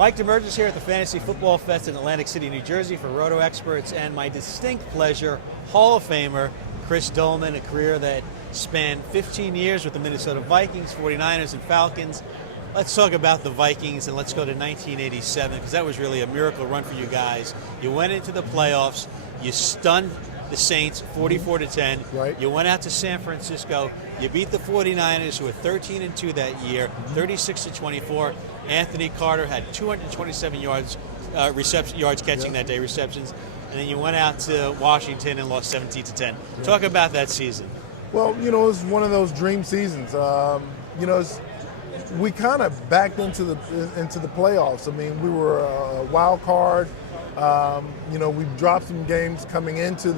Mike Damergis here at the Fantasy Football Fest in Atlantic City, New Jersey for Roto Experts, and my distinct pleasure, Hall of Famer Chris Doleman, a career that spanned 15 years with the Minnesota Vikings, 49ers, and Falcons. Let's talk about the Vikings, and let's go to 1987, because that was really a miracle run for you guys. You went into the playoffs, you stunned the Saints 44-10. Right. You went out to San Francisco, you beat the 49ers, who were 13-2 that year, 36-24. Anthony Carter had 227 yards catching that day, receptions. And then you went out to Washington and lost 17-10. Talk about that season. Well, it was one of those dream seasons. We kind of backed into the playoffs. I mean, we were a wild card. We dropped some games coming into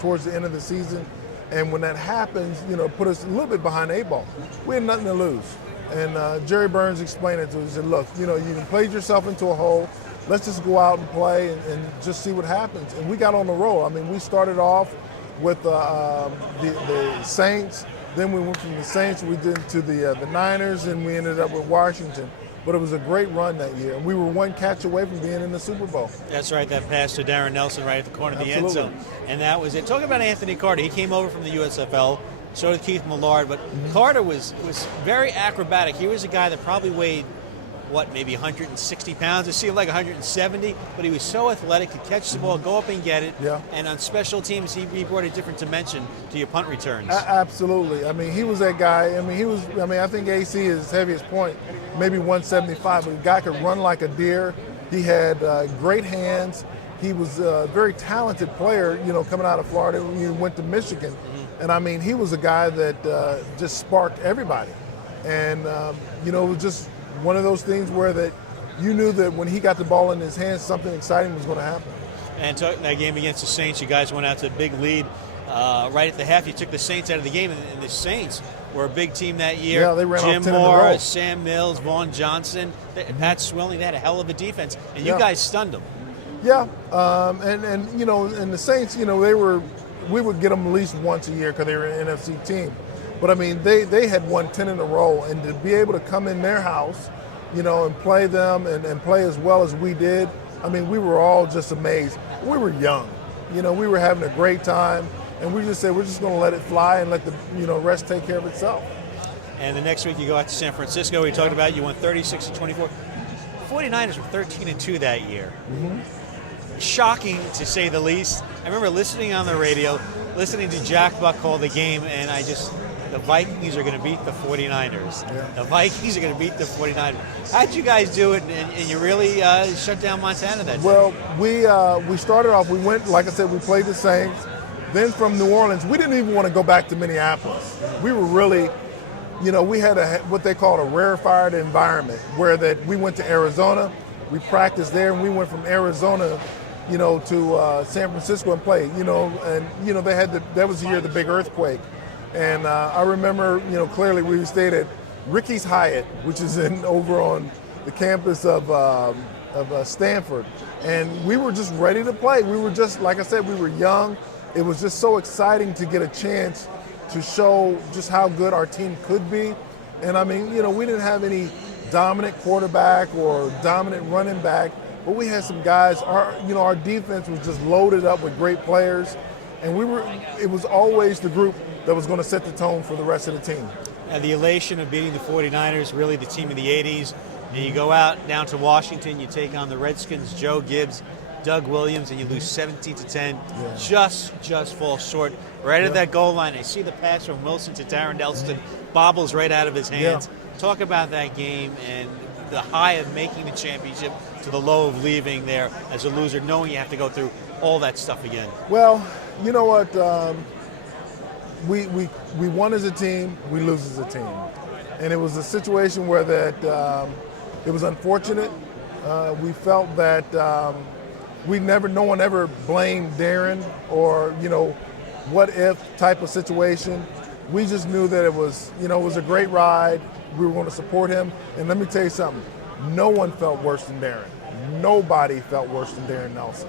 towards the end of the season, and when that happens, put us a little bit behind the 8 ball. We had nothing to lose. And Jerry Burns explained it to us. He said, look, you played yourself into a hole. Let's just go out and play and just see what happens. And we got on the roll. I mean, we started off with the Saints. Then we went from the Saints, we did to the Niners, and we ended up with Washington. But it was a great run that year. And we were one catch away from being in the Super Bowl. That's right, that pass to Darren Nelson right at the corner of the Absolutely. end zone. And that was it. Talk about Anthony Carter. He came over from the USFL. So did Keith Millard, but Carter was very acrobatic. He was a guy that probably weighed, maybe 160 pounds. It seemed like 170, but he was so athletic, could catch the ball, go up and get it. Yeah. And on special teams, he brought a different dimension to your punt returns. Absolutely. I mean, he was that guy. I think AC is his heaviest point, maybe 175, but the guy could run like a deer. He had great hands. He was a very talented player, coming out of Florida. He went to Michigan. And I mean, he was a guy that just sparked everybody. And, it was just one of those things where that you knew that when he got the ball in his hands, something exciting was going to happen. And that game against the Saints, you guys went out to a big lead right at the half. You took the Saints out of the game, and the Saints were a big team that year. Yeah, they ran Jim off 10 in a row. Morris, Sam Mills, Vaughn Johnson, Pat Swilling. They had a hell of a defense, and you guys stunned them. Yeah, and the Saints, we would get them at least once a year because they were an NFC team. But I mean, they had won 10 in a row, and to be able to come in their house, and play them and play as well as we did, I mean, we were all just amazed. We were young, we were having a great time, and we just said we're just going to let it fly and let the rest take care of itself. And the next week you go out to San Francisco. We talked about you won 36-24. 49ers were 13-2 that year. Shocking, to say the least. I remember listening on the radio, listening to Jack Buck call the game, and the Vikings are going to beat the 49ers. Yeah. The Vikings are going to beat the 49ers. How'd you guys do it, and you really shut down Montana that day? Well, we started off, we went, like I said, we played the Saints. Then from New Orleans, we didn't even want to go back to Minneapolis. We were really, we had what they called a rarefied environment, where that we went to Arizona, we practiced there, and we went from Arizona to San Francisco and play, they had that was the year of the big earthquake. And I remember, clearly we stayed at Ricky's Hyatt, which is over on the campus of Stanford. And we were just ready to play. We were just, like I said, we were young. It was just so exciting to get a chance to show just how good our team could be. And I mean, we didn't have any dominant quarterback or dominant running back, but we had some guys. Our defense was just loaded up with great players, and it was always the group that was going to set the tone for the rest of the team. Now, the elation of beating the 49ers, really the team of the 80s, and you go out down to Washington, you take on the Redskins, Joe Gibbs, Doug Williams, and you lose 17-10. Yeah. Just fall short. Right at that goal line, I see the pass from Wilson to Darren Nelson, bobbles right out of his hands. Yeah. Talk about that game and the high of making the championship to the low of leaving there as a loser, knowing you have to go through all that stuff again. Well, you know what? We won as a team, we lose as a team. And it was a situation where it was unfortunate. We felt that no one ever blamed Darren or, what if type of situation. We just knew that it was a great ride. We were going to support him. And let me tell you something, no one felt worse than Darren. Nobody felt worse than Darren Nelson.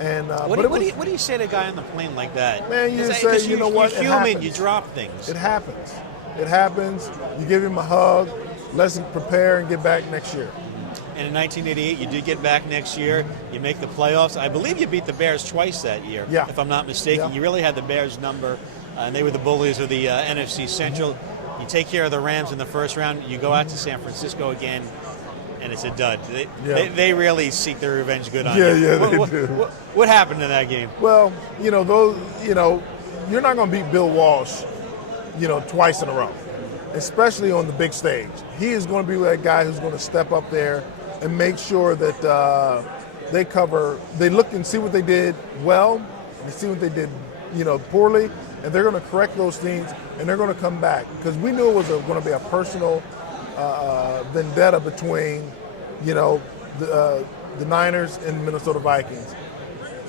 And what do you say to a guy on the plane like that? Man, you just say, what? You're human, you drop things. It happens. It happens. You give him a hug, let's prepare and get back next year. And in 1988, you did get back next year. You make the playoffs. I believe you beat the Bears twice that year, if I'm not mistaken. Yeah. You really had the Bears' number, and they were the bullies of the NFC Central. You take care of the Rams in the first round. You go out to San Francisco again, and it's a dud. They really seek their revenge good on you. They do. What happened in that game? Well, you're not going to beat Bill Walsh, twice in a row, especially on the big stage. He is going to be that guy who's going to step up there and make sure that they look and see what they did well, and see what they did, poorly, and they're going to correct those things, and they're going to come back. Because we knew it was going to be a personal vendetta between, the Niners and Minnesota Vikings.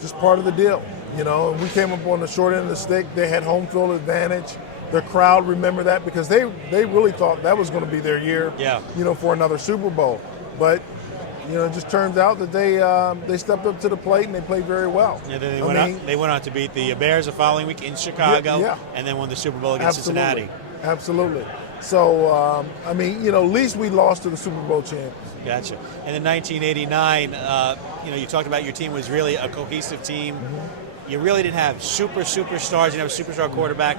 Just part of the deal, And we came up on the short end of the stick. They had home field advantage. The crowd remember that because they really thought that was going to be their year, for another Super Bowl. But it just turns out that they stepped up to the plate and they played very well. Yeah, they went on to beat the Bears the following week in Chicago, and then won the Super Bowl against Cincinnati. Absolutely. So at least we lost to the Super Bowl champions. Gotcha. And in 1989, you talked about your team was really a cohesive team. Mm-hmm. You really didn't have superstars. You didn't have a superstar quarterback.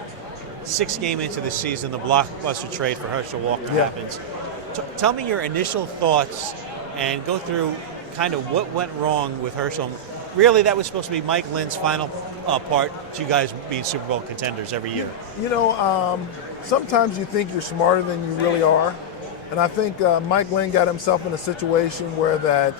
6 games into the season, the blockbuster trade for Herschel Walker happens. Tell me your initial thoughts and go through kind of what went wrong with Herschel. Really, that was supposed to be Mike Lynn's final part to you guys being Super Bowl contenders every year. Sometimes you think you're smarter than you really are. And I think Mike Lynn got himself in a situation where that,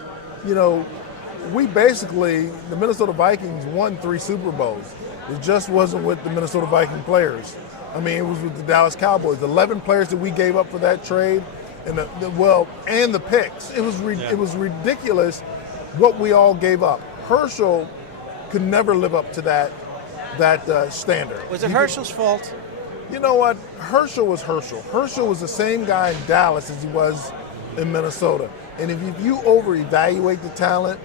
we basically, the Minnesota Vikings won 3 Super Bowls. It just wasn't with the Minnesota Viking players. It was with the Dallas Cowboys. 11 players that we gave up for that trade, and the picks. It was ridiculous what we all gave up. Herschel could never live up to that standard. Was it Herschel's fault? You know what? Herschel was Herschel. Herschel was the same guy in Dallas as he was in Minnesota. And if you over-evaluate the talent,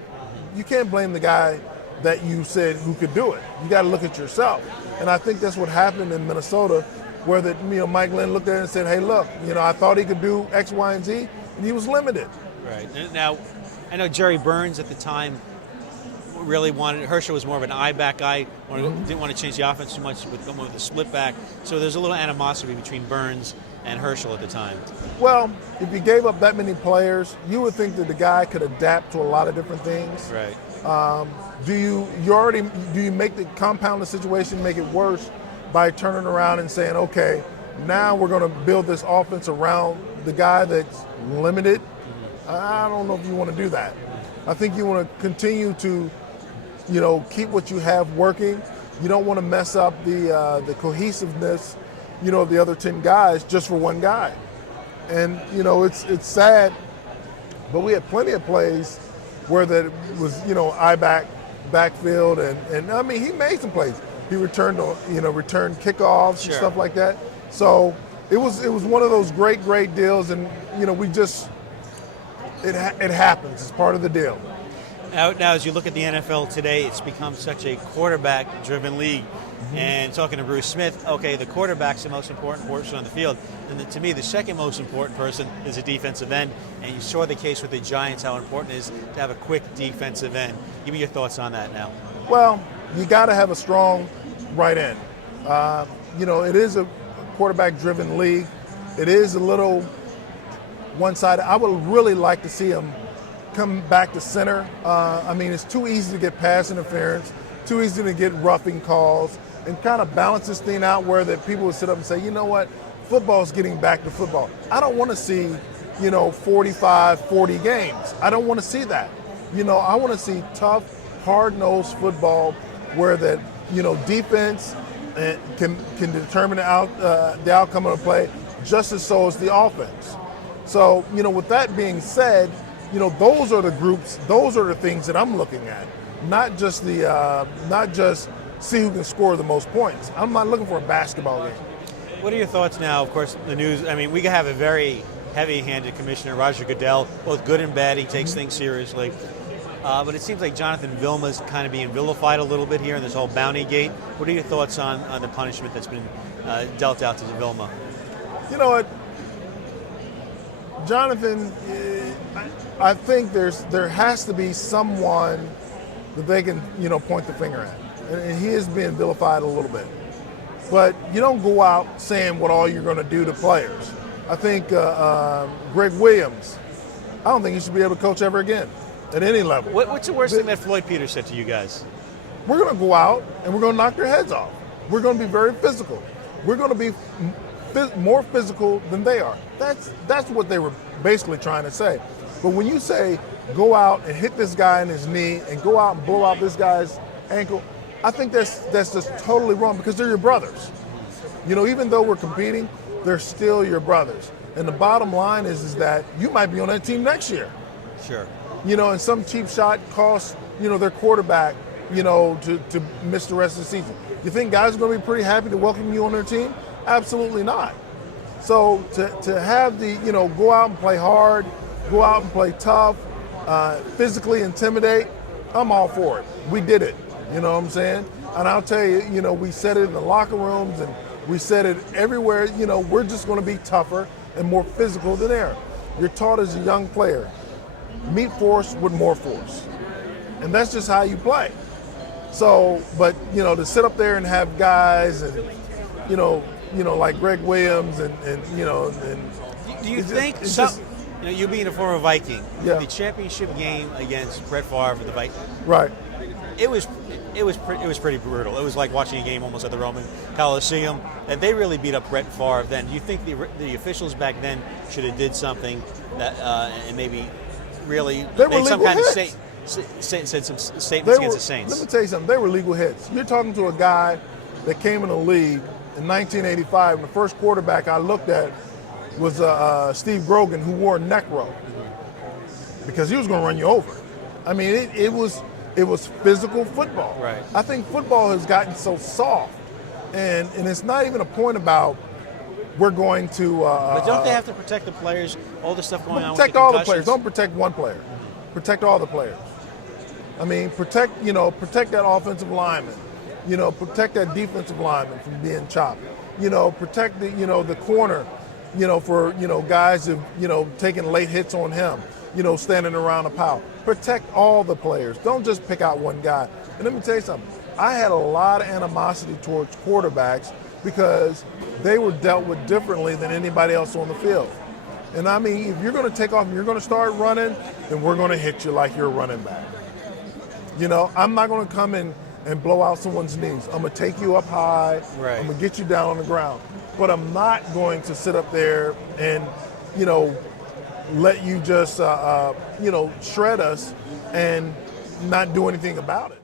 you can't blame the guy that you said who could do it. You got to look at yourself. And I think that's what happened in Minnesota, where Mike Lynn looked at it and said, hey, look, I thought he could do X, Y, and Z, and he was limited. Right. Now, I know Jerry Burns at the time really wanted, Herschel was more of an I-back guy, didn't want to change the offense too much with the split back. So there's a little animosity between Burns and Herschel at the time. Well, if you gave up that many players, you would think that the guy could adapt to a lot of different things. Right. Do you make the compound the situation, make it worse by turning around and saying, okay, now we're going to build this offense around the guy that's limited? I don't know if you want to do that. I think you want to continue to, keep what you have working. You don't want to mess up the cohesiveness, of the other 10 guys just for one guy. And, it's sad, but we had plenty of plays where that was, backfield, and he made some plays. He returned kickoffs and stuff like that. So it was one of those great deals, and it happens. It's part of the deal. Now, as you look at the NFL today, it's become such a quarterback-driven league. Mm-hmm. And talking to Bruce Smith, okay, the quarterback's the most important person on the field. And to me, the second most important person is a defensive end. And you saw the case with the Giants, how important it is to have a quick defensive end. Give me your thoughts on that now. Well, you got to have a strong right end. It is a quarterback-driven league. It is a little one-sided. I would really like to see him come back to center. It's too easy to get pass interference, too easy to get roughing calls, and kind of balance this thing out where that people would sit up and say, you know what, football's getting back to football. I don't want to see, 45, 40 games. I don't want to see that. I want to see tough, hard-nosed football where that, defense can determine the outcome of the play just as so as the offense. So, with that being said, those are the groups, those are the things that I'm looking at. Not just see who can score the most points. I'm not looking for a basketball game. What are your thoughts now? Of course, the news, we have a very heavy-handed commissioner, Roger Goodell, both good and bad. He takes things seriously. But it seems like Jonathan Vilma's kind of being vilified a little bit here in this whole bounty gate. What are your thoughts on the punishment that's been dealt out to Vilma? You know what? Jonathan, I think there has to be someone that they can, point the finger at. And he is being vilified a little bit. But you don't go out saying what all you're going to do to players. I think Greg Williams, I don't think he should be able to coach ever again at any level. What's the worst thing that Floyd Peters said to you guys? We're going to go out and we're going to knock their heads off. We're going to be very physical. We're going to be more physical than they are. That's what they were basically trying to say. But when you say go out and hit this guy in his knee and go out and blow out this guy's ankle, I think that's just totally wrong because they're your brothers. Even though we're competing, they're still your brothers. And the bottom line is that you might be on that team next year. Sure. And some cheap shot costs, their quarterback, to miss the rest of the season. You think guys are going to be pretty happy to welcome you on their team? Absolutely not. So to have the, go out and play hard, go out and play tough, physically intimidate, I'm all for it. We did it, you know what I'm saying? And I'll tell you, we said it in the locker rooms and we said it everywhere, we're just going to be tougher and more physical than they are. You're taught as a young player, meet force with more force. And that's just how you play. So, but, to sit up there and have guys and, like Greg Williams and do you think you being a former Viking, the championship game against Brett Favre of the Vikings, right? It was pretty brutal. It was like watching a game almost at the Roman Coliseum, and they really beat up Brett Favre then. Do you think the officials back then should have did something that and maybe really made some kind of said some statements against the Saints? Let me tell you something. They were legal hits. You're talking to a guy that came in the league in 1985, and the first quarterback I looked at was Steve Grogan, who wore a neck rope because he was going to run you over. I mean, it was physical football. Right. I think football has gotten so soft, and it's not even a point about we're going to. But don't they have to protect the players? All the stuff going on. Protect with the all the concussions? players. Don't protect one player. Protect all the players. I mean, protect that offensive lineman. Protect that defensive lineman from being chopped. Protect the corner. For guys who've taking late hits on him. Standing around a pile. Protect all the players. Don't just pick out one guy. And let me tell you something. I had a lot of animosity towards quarterbacks because they were dealt with differently than anybody else on the field. And I mean, if you're going to take off and you're going to start running, then we're going to hit you like you're a running back. I'm not going to come in and blow out someone's knees. I'm going to take you up high. Right. I'm going to get you down on the ground. But I'm not going to sit up there and, let you just, shred us and not do anything about it.